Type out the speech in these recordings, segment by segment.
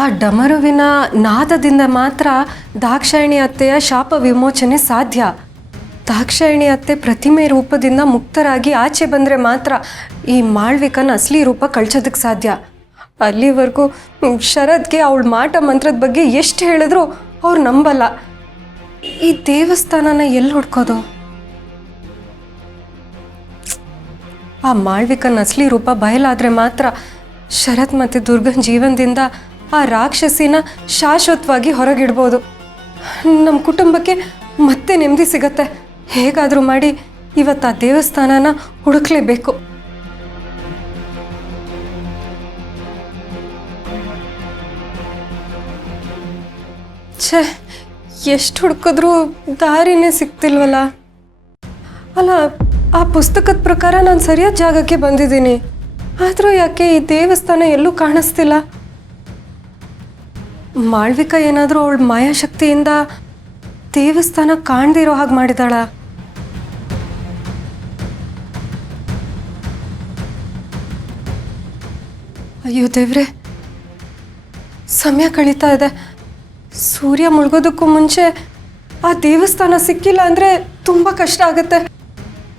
ಆ ಡಮರುವಿನ ನಾದದಿಂದ ಮಾತ್ರ ದಾಕ್ಷಾಯಿಣಿ ಅತ್ತೆಯ ಶಾಪ ವಿಮೋಚನೆ ಸಾಧ್ಯ. ದಾಕ್ಷಾಯಿಣಿ ಅತ್ತೆ ಪ್ರತಿಮೆ ರೂಪದಿಂದ ಮುಕ್ತರಾಗಿ ಆಚೆ ಬಂದರೆ ಮಾತ್ರ ಈ ಮಾಳ್ವಿಕನ ಅಸಲಿ ರೂಪ ಕಳ್ಸೋದಕ್ಕೆ ಸಾಧ್ಯ. ಅಲ್ಲಿವರೆಗೂ ಶರದ್ಗೆ ಅವಳ ಮಾಟ ಮಂತ್ರದ ಬಗ್ಗೆ ಎಷ್ಟು ಹೇಳಿದ್ರು ಅವ್ರು ನಂಬಲ್ಲ. ಈ ದೇವಸ್ಥಾನನ ಎಲ್ಲಿ ಹುಡ್ಕೋದು? ಆ ಮಾಳ್ವಿಕನ ಅಸಲಿ ರೂಪ ಬಯಲಾದರೆ ಮಾತ್ರ ಶರತ್ ಮತ್ತು ದುರ್ಗನ್ ಜೀವನದಿಂದ ಆ ರಾಕ್ಷಸಿನ ಶಾಶ್ವತವಾಗಿ ಹೊರಗಿಡ್ಬೋದು. ನಮ್ಮ ಕುಟುಂಬಕ್ಕೆ ಮತ್ತೆ ನೆಮ್ಮದಿ ಸಿಗತ್ತೆ. ಹೇಗಾದರೂ ಮಾಡಿ ಇವತ್ತು ಆ ದೇವಸ್ಥಾನನ ಹುಡುಕ್ಲೇಬೇಕು. ಛೇ, ಎಷ್ಟು ಹುಡುಕಿದ್ರೂ ದಾರಿನೇ ಸಿಗ್ತಿಲ್ವಲ್ಲ. ಅಲ್ಲ, ಆ ಪುಸ್ತಕದ ಪ್ರಕಾರ ನಾನು ಸರಿಯಾದ ಜಾಗಕ್ಕೆ ಬಂದಿದ್ದೀನಿ. ಆದರೂ ಯಾಕೆ ಈ ದೇವಸ್ಥಾನ ಎಲ್ಲೂ ಕಾಣಿಸ್ತಿಲ್ಲ? ಮಾಳ್ವಿಕ ಏನಾದರೂ ಅವಳ ಮಾಯಾಶಕ್ತಿಯಿಂದ ದೇವಸ್ಥಾನ ಕಾಣದಿರೋ ಹಾಗೆ ಮಾಡಿದಾಳ? ಅಯ್ಯೋ ದೇವ್ರೆ, ಸಮಯ ಕಳೀತಾ ಇದೆ. ಸೂರ್ಯ ಮುಳುಗೋದಕ್ಕೂ ಮುಂಚೆ ಆ ದೇವಸ್ಥಾನ ಸಿಕ್ಕಿಲ್ಲ ಅಂದರೆ ತುಂಬ ಕಷ್ಟ ಆಗುತ್ತೆ.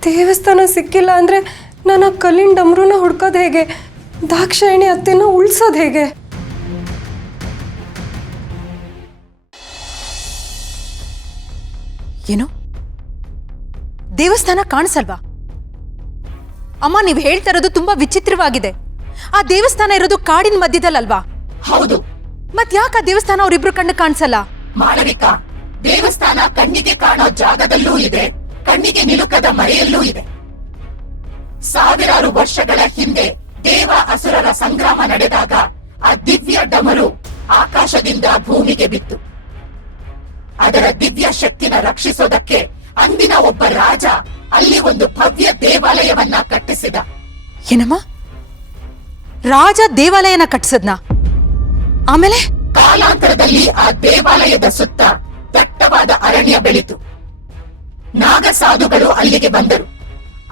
ದೇವಸ್ಥಾನ ಸಿಕ್ಕಿಲ್ಲ ಅಂದರೆ ನಾನು ಆ ಕಲ್ಲಿನ ಡಮರುನ ಹುಡ್ಕೋದು ಹೇಗೆ? ದಾಕ್ಷಾಯಿಣಿ ಅತ್ತೆನ ಉಳಿಸೋದು ಹೇಗೆ? ಏನು ದೇವಸ್ಥಾನ ಕಾಣಿಸಲ್ವಾ? ಅಮ್ಮ, ನೀವು ಹೇಳ್ತಾ ಇರೋದು ತುಂಬಾ ವಿಚಿತ್ರವಾಗಿದೆ. ಆ ದೇವಸ್ಥಾನ ಇರೋದು ಕಾಡಿನ ಮಧ್ಯದಲ್ಲಲ್ವಾ? ಹೌದು. ಮತ್ ಯಾಕೆ ಆ ದೇವಸ್ಥಾನ ಅವರಿಬ್ರು ಕಣ್ಣು ಕಾಣಿಸಲ್ಲ? ಮಾಳವಿಕಾ, ದೇವಸ್ಥಾನ ಕಣ್ಣಿಗೆ ಕಾಣೋ ಜಾಗದಲ್ಲೂ ಇದೆ, ಕಣ್ಣಿಗೆ ನಿಲುಕದ ಮರೆಯಲ್ಲೂ ಇದೆ. ಸಾವಿರಾರು ವರ್ಷಗಳ ಹಿಂದೆ ದೇವ ಅಸುರರ ಸಂಗ್ರಾಮ ನಡೆದಾಗ ಆ ದಿವ್ಯ ಡಮರು ಆಕಾಶದಿಂದ ಭೂಮಿಗೆ ಬಿತ್ತು. ಅದರ ದಿವ್ಯ ಶಕ್ತಿನ ರಕ್ಷಿಸೋದಕ್ಕೆ ಅಂದಿನ ಒಬ್ಬ ರಾಜ ಅಲ್ಲಿ ಒಂದು ಭವ್ಯ ದೇವಾಲಯವನ್ನ ಕಟ್ಟಿಸಿದ. ಏನಮ್ಮ, ರಾಜ ದೇವಾಲಯನ ಕಟ್ಟಿಸದ್ನ? ಆಮೇಲೆ ಕಾಲಾಂತರದಲ್ಲಿ ಆ ದೇವಾಲಯದ ಸುತ್ತ ದಟ್ಟವಾದ ಅರಣ್ಯ ಬೆಳೀತು. ನಾಗಸಾಧುಗಳು ಅಲ್ಲಿಗೆ ಬಂದರು.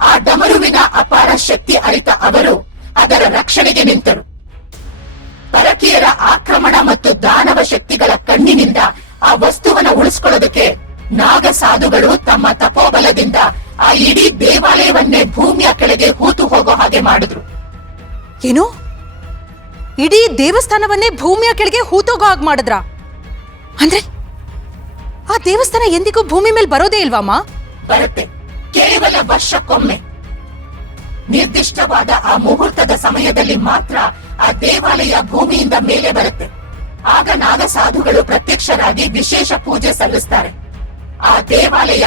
ಆ ಡಮರುವಿನ ಅಪಾರ ಶಕ್ತಿ ಅರಿತ ಅವರು ಅದರ ರಕ್ಷಣೆಗೆ ನಿಂತರು. ಪರಕೀಯರ ಆಕ್ರಮಣ ಮತ್ತು ದಾನವ ಶಕ್ತಿಗಳ ಕಣ್ಣಿನಿಂದ ಆ ವಸ್ತುವನ್ನ ಉಳಿಸ್ಕೊಳ್ಳೋದಕ್ಕೆ ನಾಗಸಾಧುಗಳು ತಮ್ಮ ತಪೋಬಲದಿಂದ ಆ ಇಡೀ ದೇವಾಲಯವನ್ನೇ ಭೂಮಿಯ ಕೆಳಗೆ ಹೂತು ಹೋಗೋ ಹಾಗೆ ಮಾಡಿದ್ರು. ಏನು, ಇಡೀ ದೇವಸ್ಥಾನವನ್ನೇ ಭೂಮಿಯ ಕೆಳಗೆ ಹೂತೋಗೋ ಹಾಗೆ ಮಾಡಿದ್ರ? ಅಂದ್ರೆ ಆ ದೇವಸ್ಥಾನ ಎಂದಿಗೂ ಭೂಮಿ ಮೇಲೆ ಬರೋದೇ ಇಲ್ವಮ್ಮ? ಬರುತ್ತೆ, ಕೇವಲ ವರ್ಷಕ್ಕೊಮ್ಮೆ. ನಿರ್ದಿಷ್ಟವಾದ ಆ ಮುಹೂರ್ತದ ಸಮಯದಲ್ಲಿ ಮಾತ್ರ ಆ ದೇವಾಲಯ ಭೂಮಿಯಿಂದ ಮೇಲೆ ಬರುತ್ತೆ. ಆಗ ನಾಗಸಾಧುಗಳು ಪ್ರತ್ಯಕ್ಷರಾಗಿ ವಿಶೇಷ ಪೂಜೆ ಸಲ್ಲಿಸ್ತಾರೆ. ಆ ದೇವಾಲಯ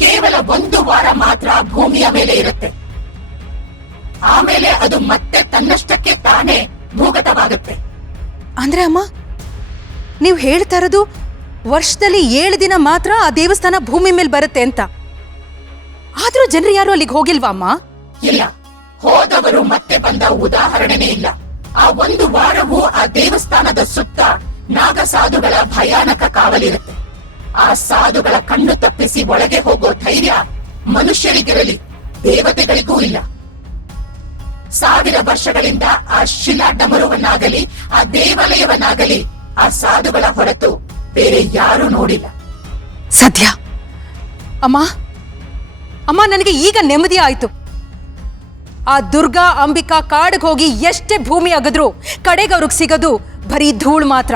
ಕೇವಲ 1 ವಾರ ಮಾತ್ರ ಭೂಮಿಯ ಮೇಲೆ ಇರುತ್ತೆ. ಆಮೇಲೆ ಅದು ಮತ್ತೆ ತನ್ನಷ್ಟಕ್ಕೆ ತಾನೇ ಭೂಗತವಾಗುತ್ತೆ. ಅಂದ್ರೆ ಅಮ್ಮ, ನೀವು ಹೇಳ್ತಾ ಇರೋದು ವರ್ಷದಲ್ಲಿ 7 ದಿನ ಮಾತ್ರ ಆ ದೇವಸ್ಥಾನ ಭೂಮಿ ಮೇಲೆ ಬರುತ್ತೆ ಅಂತ. ಆದ್ರೂ ಜನರು ಯಾರು ಅಲ್ಲಿಗೆ ಹೋಗಿಲ್ವಾ ಅಮ್ಮ? ಇಲ್ಲ, ಹೋದವರು ಮತ್ತೆ ಬಂದ ಉದಾಹರಣೆನೇ ಇಲ್ಲ. ಆ 1 ವಾರವೂ ಆ ದೇವಸ್ಥಾನದ ಸುತ್ತ ನಾಗಸಾಧುಗಳ ಭಯಾನಕ ಕಾವಲಿರುತ್ತೆ. ಆ ಸಾಧುಗಳ ಕಣ್ಣು ತಪ್ಪಿಸಿ ಒಳಗೆ ಹೋಗೋ ಧೈರ್ಯ ಮನುಷ್ಯರಿಗಿರಲಿ, ದೇವತೆಗಳಿಗೂ ಇಲ್ಲ. 1000 ವರ್ಷಗಳಿಂದ ಆ ಶಿಲಾ ಡಮರುವನ್ನಾಗಲಿ ಆ ದೇವಾಲಯವನ್ನಾಗಲಿ ಆ ಸಾಧುಗಳ ಹೊರತು ಬೇರೆ ಯಾರೂ ನೋಡಿಲ್ಲ. ಸದ್ಯ ಅಮ್ಮ, ಅಮ್ಮ, ನನಗೆ ಈಗ ನೆಮ್ಮದಿ ಆಯ್ತು. ಆ ದುರ್ಗಾ ಅಂಬಿಕಾ ಕಾಡಿಗೆ ಹೋಗಿ ಎಷ್ಟೇ ಭೂಮಿ ಅಗದ್ರು ಕಡೆಗೆ ಅವ್ರಿಗೆ ಸಿಗೋದು ಬರೀ ಧೂಳು ಮಾತ್ರ.